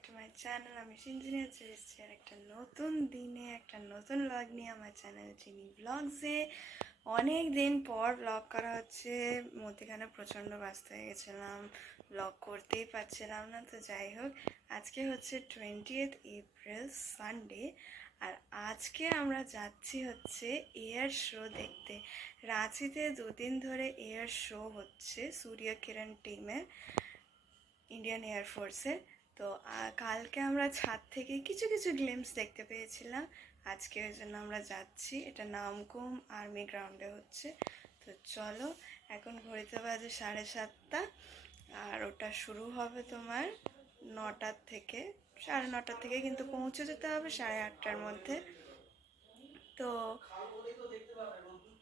Back to my channel. আমি সিঞ্জিনিয়া চলে এসেছি আর একটা নতুন দিনে একটা নতুন ব্লগ নিয়ে আমার চ্যানেল চিনি ব্লগসে। অনেক দিন পর ব্লগ করা হচ্ছে, মধ্যেখানে প্রচণ্ড ব্যস্ত হয়ে গেছিলাম, ব্লগ করতেই পারছিলাম না। তো যাই হোক, আজকে হচ্ছে 20th এপ্রিল সানডে, আর আজকে আমরা যাচ্ছি হচ্ছে এয়ার শো দেখতে। রাঁচিতে দুদিন ধরে এয়ার শো হচ্ছে সূর্যকিরণ টিমের, ইন্ডিয়ান এয়ারফোর্সের। তো কালকে আমরা ছাদ থেকে কিছু কিছু গ্লিমস দেখতে পেয়েছিলাম। আজকে ওই জন্য আমরা যাচ্ছি, এটা নামকুম আর্মি গ্রাউন্ডে হচ্ছে। তো চলো, এখন ঘড়িতে বাজে 7:30, আর ওটা শুরু হবে তোমার 9টার থেকে, 9:30 থেকে, কিন্তু পৌঁছে যেতে হবে 8:30টার মধ্যে। তো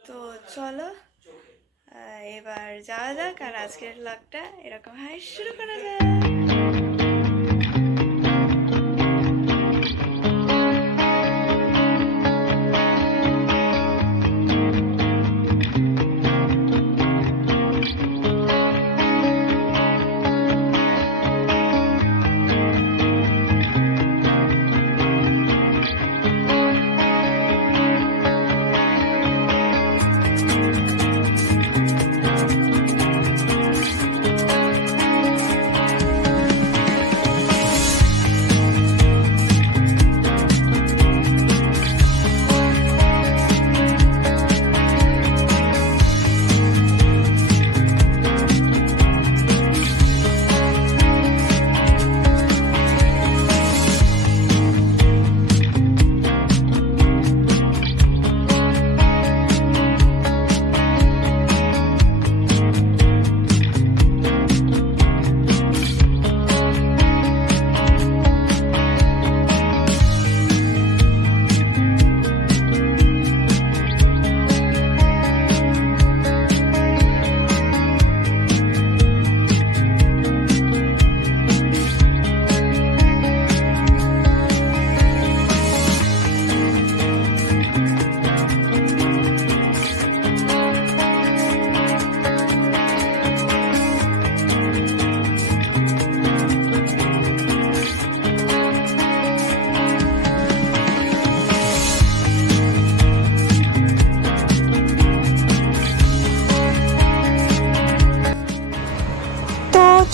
তো চলো এবার যাওয়া যাক, আর আজকের ব্লগটা এরকম হয় শুরু করা যাক।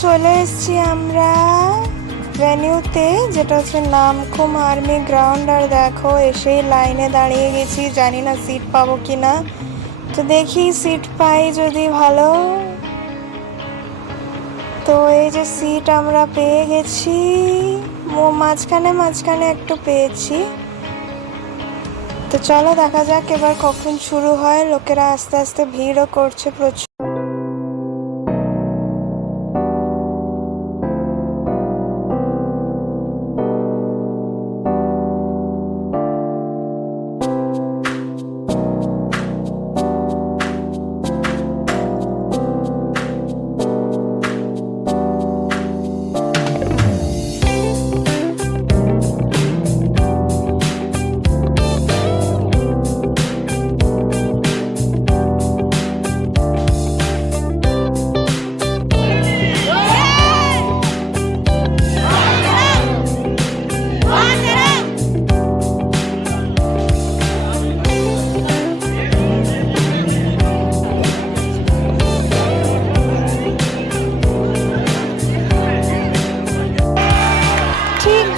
চলে এসেছি আমরা ভেনিউতে, যেটা হচ্ছে নামকুম আর্মি গ্রাউন্ড। আর দেখো, এসেই লাইনে দাঁড়িয়ে গেছি, জানি না সিট পাবো কি না। তো দেখি সিট পাই যদি ভালো। তো এই যে সিট আমরা পেয়ে গেছি, মাঝখানে একটু পেয়েছি। তো চলো দেখা যাক এবার কখন শুরু হয়। লোকেরা আস্তে আস্তে ভিড়ও করছে প্রচুর।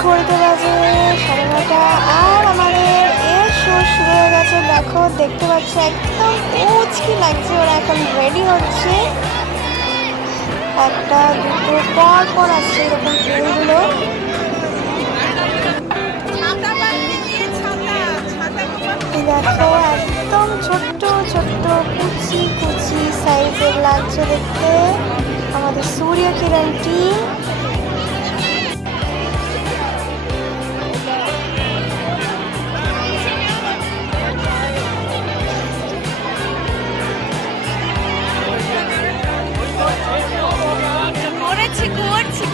ঘড়িতে বাজে 9:30, আর আমাদের এর শো শুরু হয়ে গেছে। দেখো, দেখতে পাচ্ছ একদম কি লাগছে। ওরা এখন রেডি হচ্ছে, একটা দুটো পর আসছে এরকম ট্রেনগুলো। দেখো, একদম ছোট্ট ছোট্ট কুচি কুচি সাইজের লাগছে দেখতে আমাদের সূর্যকিরণ টিম। করছি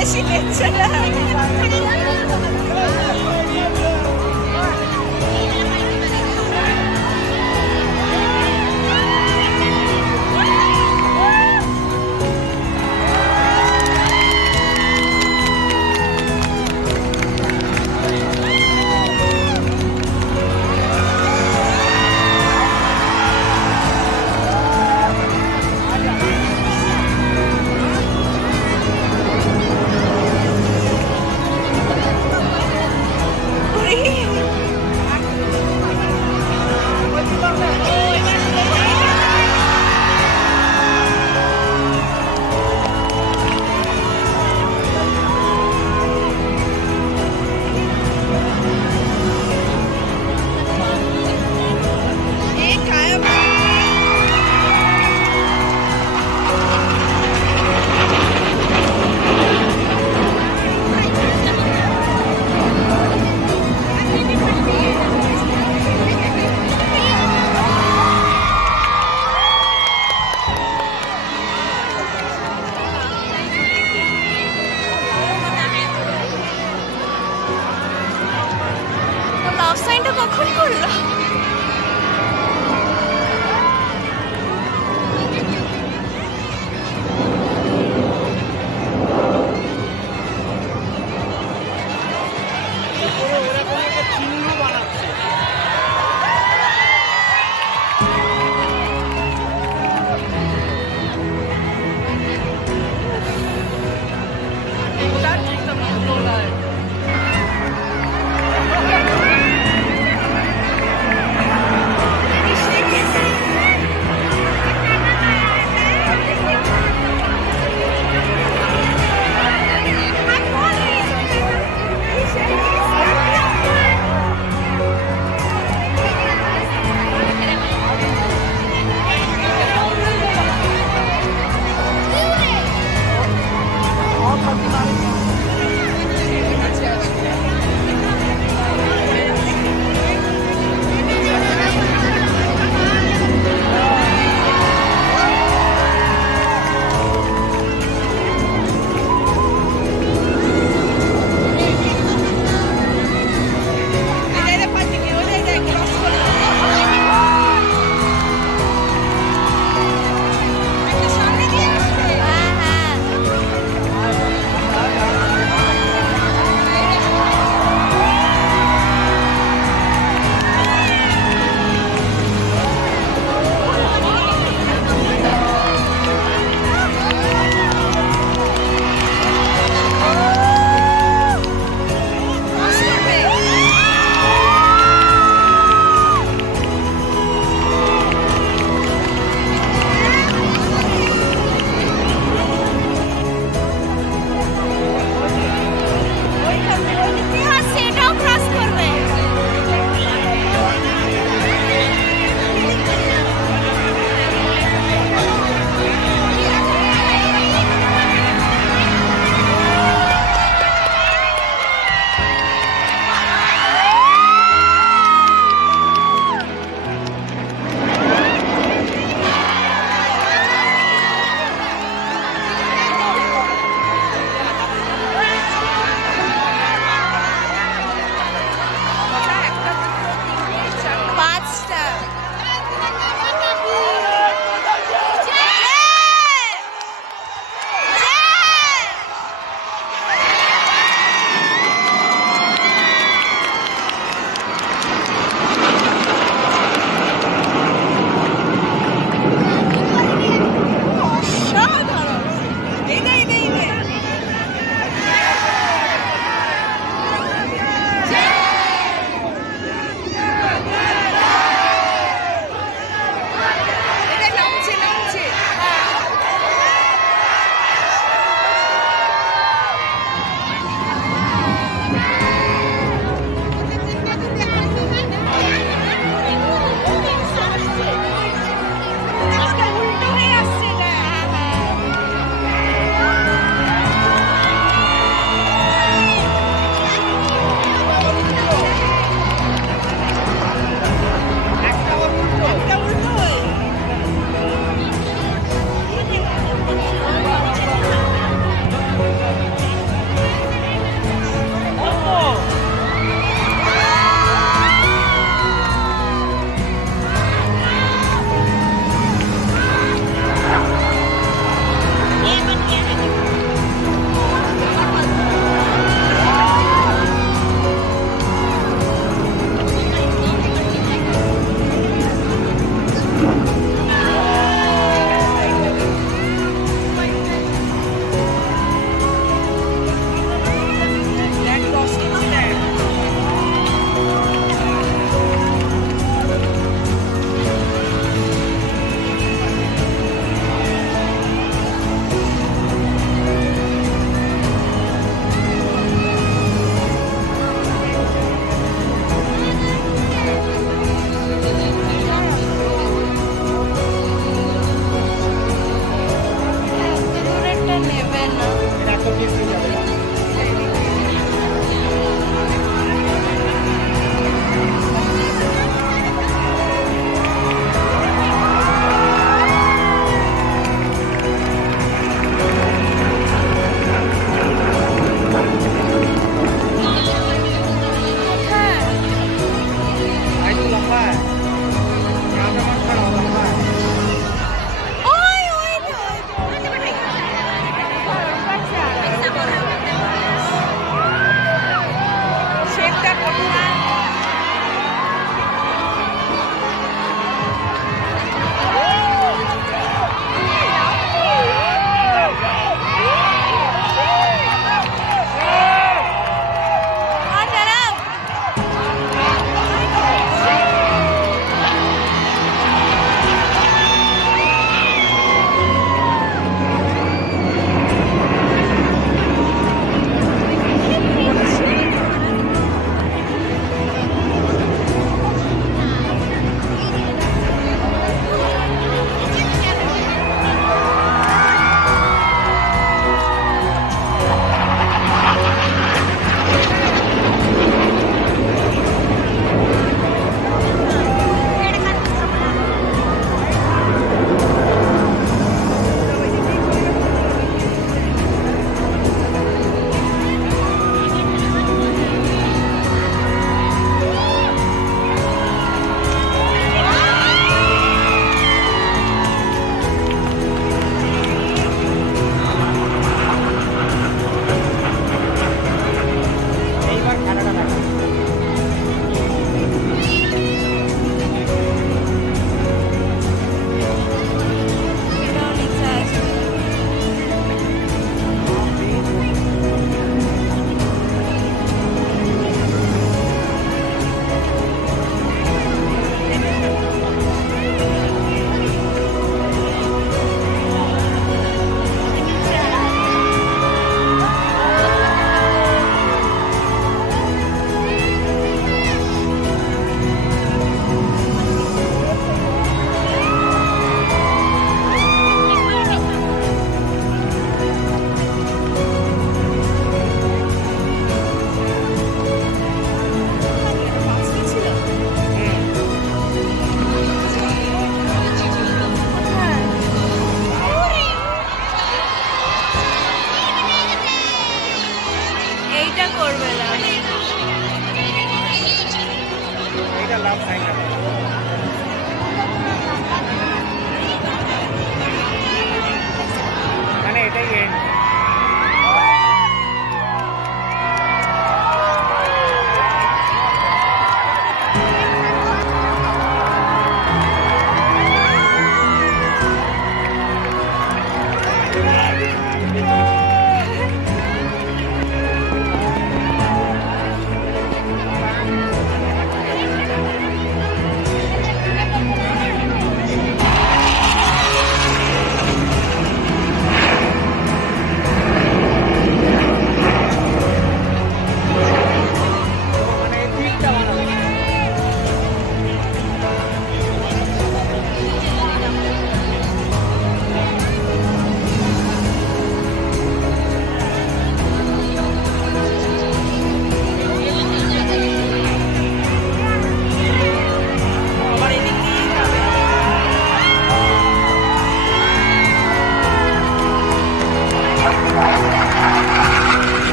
বেশি নিচ্ছে না।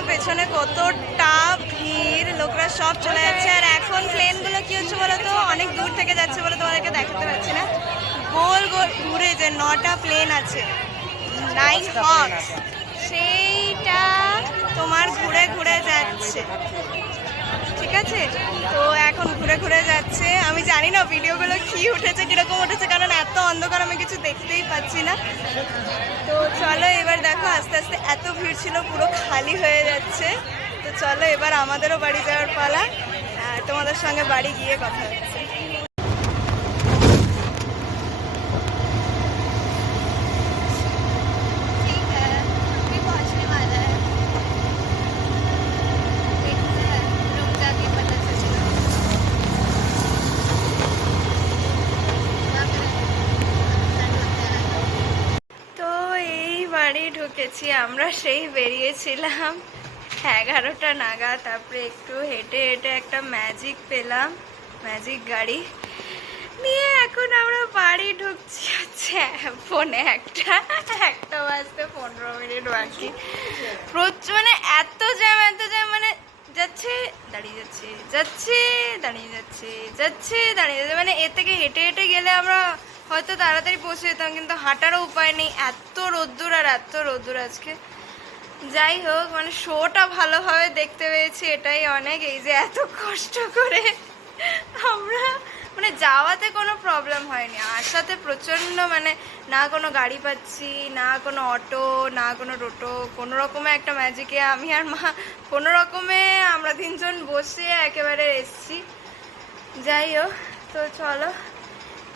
দেখো পেছনে কতটা ভিড়, লোকরা সব চলে যাচ্ছে। আর এখন প্লেনগুলো কি হচ্ছে বলো তো, অনেক দূর থেকে যাচ্ছে বলে তোমাদেরকে দেখাতে পারছি না। গোল গোল ঘুরে যে 9টা প্লেন আছে, 9 হকস, সেইটা তোমার ঘুরে ঘুরে যাচ্ছে, ঠিক আছে? তো এখন ঘুরে ঘুরে যাচ্ছে। আমি জানি না ভিডিওগুলো কি উঠেছে, কিরকম উঠেছে, কারণ এত অন্ধকার আমি কিছু দেখতেই পাচ্ছি না। তো চলো এবার দেখো আস্তে আস্তে এত ভিড় ছিল পুরো খালি হয়ে যাচ্ছে। তো চলো এবার আমাদেরও বাড়ি যাওয়ার পালা, আর তোমাদের সঙ্গে বাড়ি গিয়ে কথা হচ্ছে। বাড়ি ঢুকেছি আমরা, সেই বেরিয়েছিলাম 11টা নাগাদ। তারপরে একটু হেঁটে হেঁটে একটা ম্যাজিক পেলাম, ম্যাজিক গাড়ি নিয়ে এখন আমরা বাড়ি ঢুকছি হচ্ছে ফোনে একটা বাজতে 15 মিনিট বাকি। মানে এত জ্যাম মানে যাচ্ছে দাঁড়িয়ে যাচ্ছে, যাচ্ছে দাঁড়িয়ে যাচ্ছে, যাচ্ছে দাঁড়িয়ে যাচ্ছে। মানে এর থেকে হেঁটে হেঁটে গেলে আমরা হয়তো তাড়াতাড়ি পৌঁছে যেতাম, কিন্তু হাঁটারও উপায় নেই, এত রোদ্দুর আর এত রোদ্দুর আজকে। যাই হোক, মানে শোটা ভালোভাবে দেখতে পেয়েছি, এটাই অনেক। এই যে এত কষ্ট করে আমরা, মানে যাওয়াতে কোনো প্রবলেম হয়নি, আসাতে প্রচণ্ড, মানে না কোনো গাড়ি পাচ্ছি, না কোনো অটো, না কোনো টোটো, কোনো রকমে একটা ম্যাজিকে আমি আর মা কোনো রকমে আমরা 3 জন বসে একেবারে এসছি। যাই হোক, তো চলো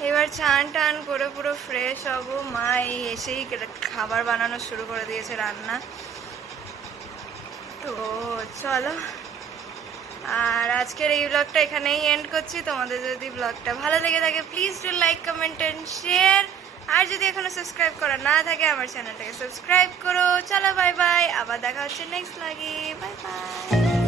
এবার চান টান করে পুরো ফ্রেশ হবো। মা এই এসেই খাবার বানানো শুরু করে দিয়েছে, রান্না। তো চলো, আর আজকের এই ব্লগটা এখানেই এন্ড করছি। তোমাদের যদি ব্লগটা ভালো লেগে থাকে please do like, comment and share. আর যদি এখনো সাবস্ক্রাইব করা না থাকে আমার চ্যানেলটাকে সাবস্ক্রাইব করো। চলো বাই বাই, আবার দেখা হচ্ছে নেক্সট ব্লগে। Bye bye.